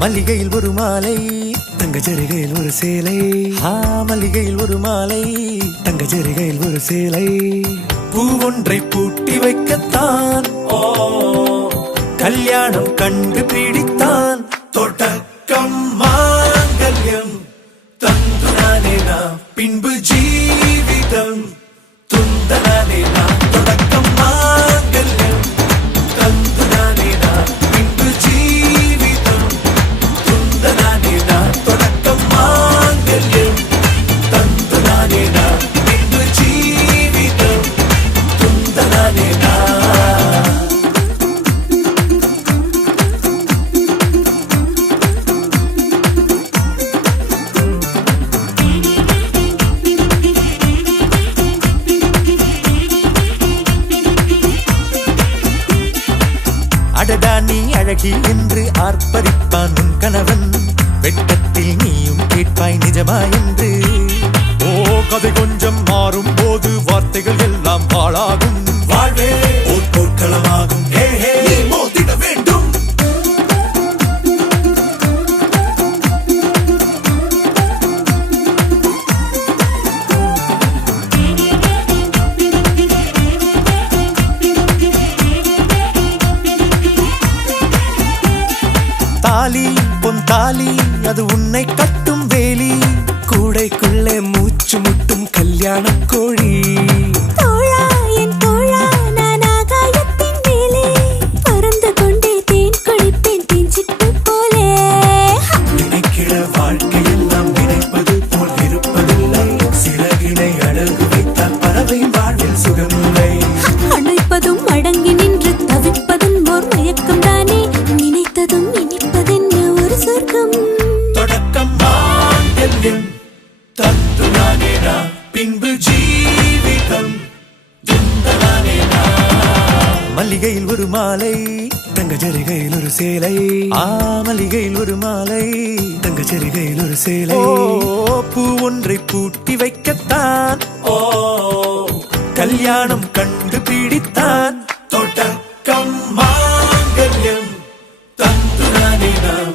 மல்லிகையில் ஒரு மாலை தங்க ஜரிகையில் ஒரு சேலை. மல்லிகையில் ஒரு மாலை தங்க ஜரிகையில் ஒரு சேலை. பூ ஒன்றை பூட்டி வைக்கத்தான் கல்யாணம் கண்டு பிடித்தான். தொடக்கம் மாங்கல்யம் தந்துனானே நாம் பின்பு ஜீவிதம் துந்தனானே நாம். தொடக்கம் மாங்கல்யம் தந்துனானே நாம் பின்பு ஜீவிதம் துந்தனானே நாம். தொடக்கம் மாங்கல்யம் தந்துனானே நாம் பின்பு ஜீவிதம் துந்தனானே நாம். அடடா நீ அழகி என்று ஆர்ப்பரிப்பான் உன் கணவன். வெட்டத்தில் நீயும் கேட்பாய் நிஜமா என்று. கதை கொஞ்சம் மாறும் போது வார்த்தைகள் எல்லாம் பாழாகும். வாழ்வே ஓர் போர்க்களமாகும். மோதிட வேண்டும். தாலி பொன் தாலி அது உன்னை கட்டும் வேலி. கூடைக்குள்ளே மூச்சு முட்டும் கல்யாண கோழி. தோழா என் தோழா நான் ஆகாயத்தின் மேலே பறந்து கொண்டே தேன் குடிப்பேன் தேஞ்சிட்டு போலே. நினைக்கிற வாழ்க்கையெல்லாம் நினைப்பது போல் இருப்பதில்லை. சிறகினை அழகு வைத்தால் பறவையின் வாழ்வில் சுகமில்லை. அணைப்பதும் அடங்கி நின்று தவிப்பதும் ஓர் மயக்கம் தானே. நினைத்ததும் இனிப்பதென்ன ஒரு சொர்க்கம். தொடக்கம் மாங்கல்யம் தந்துனானே நாம் பின்பு ஜீவிதம் துந்தனானே நாம். மல்லிகையில் ஒரு மாலை தங்க ஜரிகையில் ஒரு சேலை. மல்லிகையில் ஒரு மாலை தங்க ஜரிகையில் ஒரு சேலை. பூ ஒன்றை பூட்டி வைக்கத்தான் கல்யாணம் கண்டு பிடித்தான். தொடக்கம் மாங்கல்யம் தந்துனானே நாம்